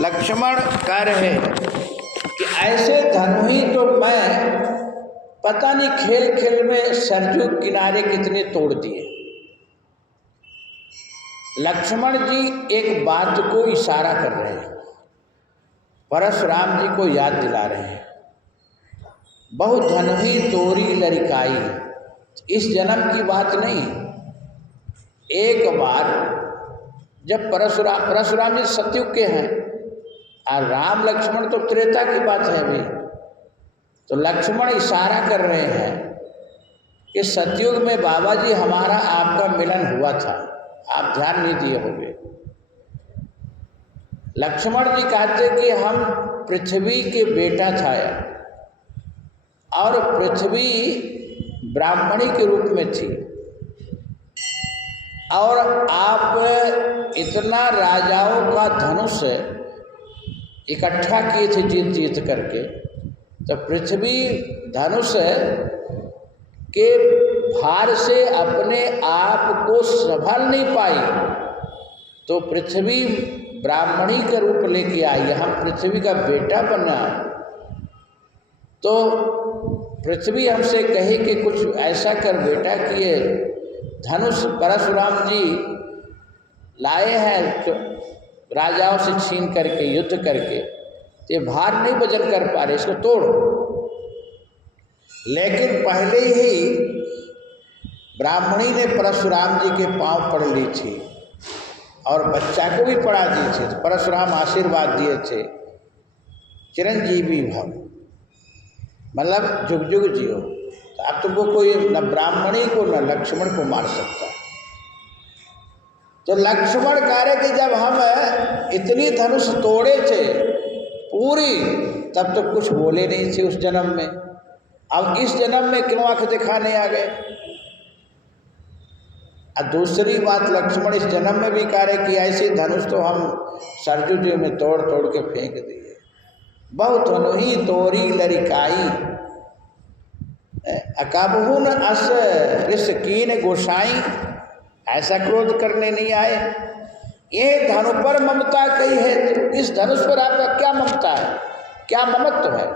लक्ष्मण कह रहे कि ऐसे धनुही तो मैं पता नहीं खेल खेल में सरजू किनारे कितने तोड़ दिए। लक्ष्मण जी एक बात को इशारा कर रहे हैं, परशुराम जी को याद दिला रहे हैं। बहु धनुही तोरी लरिकाई, इस जन्म की बात नहीं। एक बार जब परशुराम जी सतयुग के हैं और राम लक्ष्मण तो त्रेता की बात है अभी, तो लक्ष्मण इशारा कर रहे हैं कि सतयुग में बाबा जी हमारा आपका मिलन हुआ था, आप ध्यान नहीं दिए होंगे। लक्ष्मण जी कहते कि हम पृथ्वी के बेटा था और पृथ्वी ब्राह्मणी के रूप में थी और आप इतना राजाओं का धनुष इकट्ठा किए थे जीत जीत करके, तो पृथ्वी धनुष के भार से अपने आप को संभाल नहीं पाई, तो पृथ्वी ब्राह्मणी का रूप लेके आई, हम पृथ्वी का बेटा बना। तो पृथ्वी हमसे कही कि कुछ ऐसा कर बेटा कि ये धनुष परशुराम जी लाए हैं तो राजाओं से छीन करके युद्ध करके, ये भार नहीं वजन कर पा रहे, इसको तोड़। लेकिन पहले ही ब्राह्मणी ने परशुराम जी के पांव पड़ ली थी और बच्चा को भी पड़ा दी थी, तो परशुराम आशीर्वाद दिए थे चिरंजीवी भव, मतलब जुग जुग जियो। तो अब तुमको कोई न ब्राह्मणी को न लक्ष्मण को मार सकता। तो लक्ष्मण कह रहे कि जब हम इतनी धनुष तोड़े थे पूरी, तब तो कुछ बोले नहीं थे उस जन्म में, अब इस जन्म में क्यों आंख दिखाने आ गए। और दूसरी बात लक्ष्मण इस जन्म में भी कह रहे कि ऐसी धनुष तो हम सरजू जी में तोड़ तोड़ के फेंक दिए। बहुत धनुही तोरी लरिकाई, अकाबहून अस ऋषकीन गोसाई, ऐसा क्रोध करने नहीं आए। ये धनु पर ममता कही है, तो इस धनुष पर आपका क्या ममता है, क्या ममत्व है।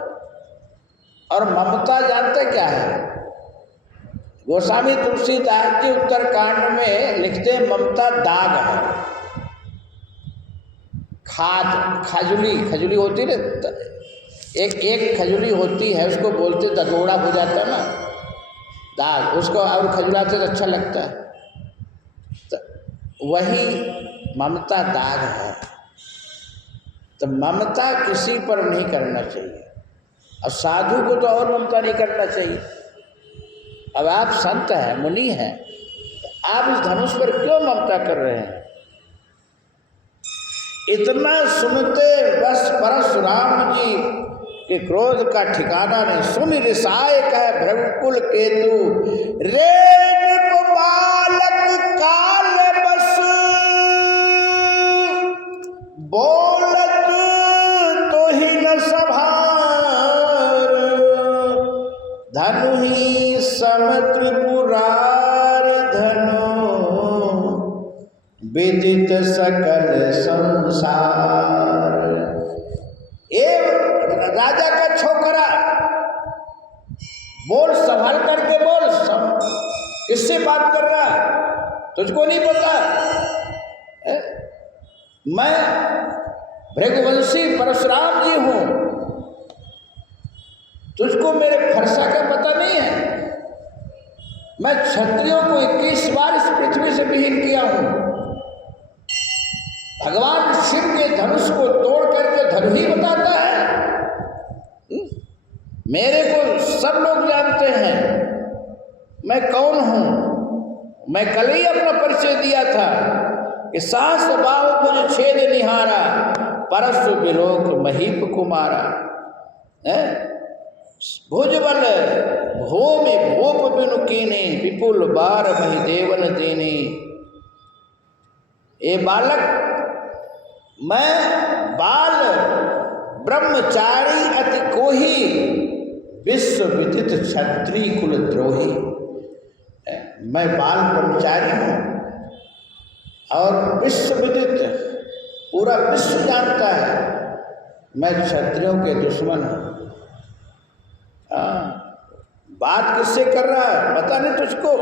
और ममता जानते क्या है, गोस्वामी तुलसीदास जी उत्तरकांड में लिखते हैं ममता दाग है। खजूली होती है, एक खजूली होती है, उसको बोलते ददोड़ा हो जाता है ना दाग, उसको और खजुलाते तो अच्छा लगता है, तो वही ममता दाग है। तो ममता किसी पर नहीं करना चाहिए, और साधु को तो और ममता नहीं करना चाहिए। अब आप संत हैं, मुनि हैं, तो आप इस धनुष पर क्यों ममता कर रहे हैं। इतना सुनते बस परशुराम जी के क्रोध का ठिकाना नहीं। सुन रिसाए कह भृगुकुल केतु, रे बालक काल बस, बोलत तो ही न सभार, धनु ही सम त्रिपुरार धनु, विदित सकल संसार। ए राजा का छोकरा, बोल संभाल करके बोल, किससे बात कर रहा है, तुझको नहीं पता है? मैं भृगुवंशी परशुराम जी हूं, तुझको मेरे फरसा का पता नहीं है। मैं क्षत्रियों को 21 बार इस पृथ्वी से विहीन किया हूं। भगवान शिव के धनुष को तोड़ करके धनु ही बताता है। मेरे को सब लोग जानते हैं मैं कौन हूं। मैं कल ही अपना परिचय दिया था कि सास बाहु कुछ छेद निहारा, परसु बिलोक महीप कुमारा। भुजबल भूमि भूप बिनु कीने, विपुल बार मही देवन देने। ये बालक, मैं बाल ब्रह्मचारी अति कोही, विश्व विदित क्षत्रिय कुल द्रोही। मैं बाल ब्रह्मचारी हूँ और विश्व विदित पूरा विश्व जानता है मैं क्षत्रियों के दुश्मन हूं। हाँ, बात किससे कर रहा है पता नहीं तुझको।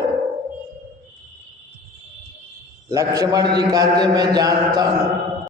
लक्ष्मण जी कहते मैं जानता हूं